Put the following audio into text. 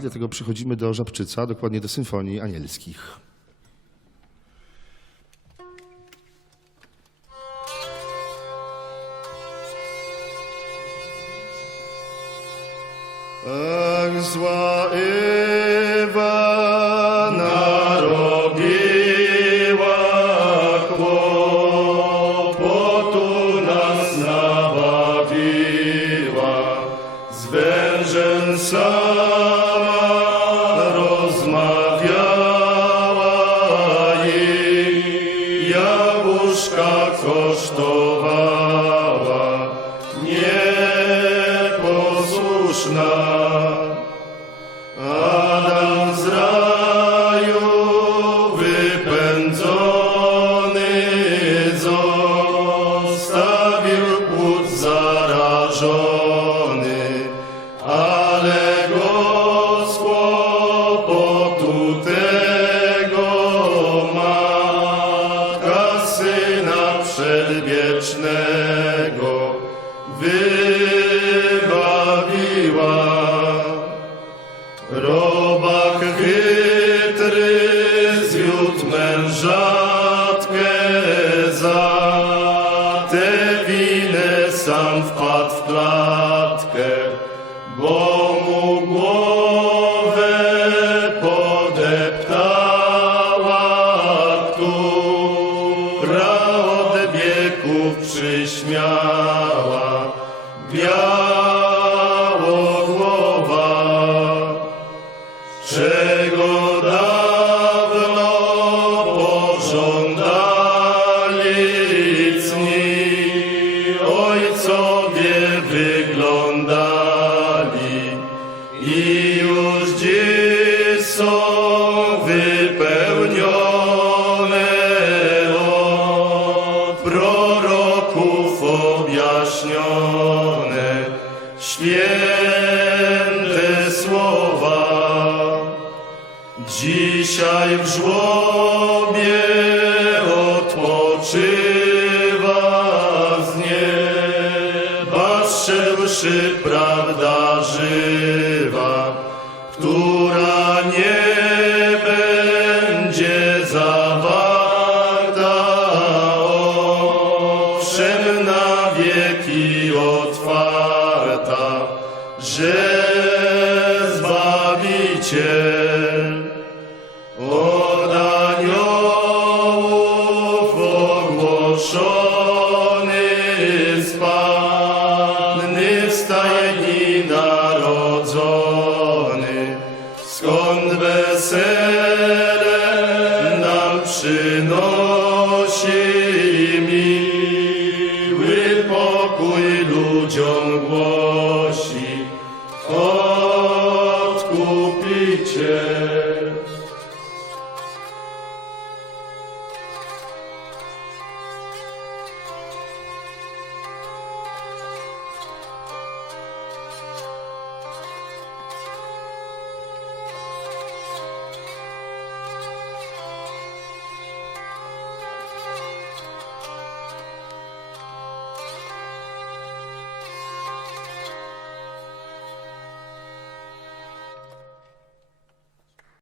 Dlatego przechodzimy do Żabczyca, dokładnie do Symfonii Anielskich. Ach, zła Ewa narobiła kłopotu, nas nabawiła, z wężem sama rozmawiała i jabłuszka kosztowała, nieposłuszna. Adam z raju wypędzony zostawił płód zarażony, ale go z kłopotu tego matka Syna Przedwiecznego wybawiła. Robak chytry zwiódł mężatkę, za tę winę sam wpadł w klatkę, bo mu głowę podeptała, która od wieków przyśmiała białogłowa. Czego dawno pożądali cni ojcowie wyglądali i już dziś są wypełnione od proroków objaśnione święte słowa. Dzisiaj w żłobie odpoczywa z nieba zszedłszy prawda żywa, która nie będzie zawarta, owszem na wieki otwarta, że Zbawiciel od aniołów ogłoszony z Panny w stajni narodzony, skąd wesele nam przynosi, miły pokój ludziom głosi. Odkupiciel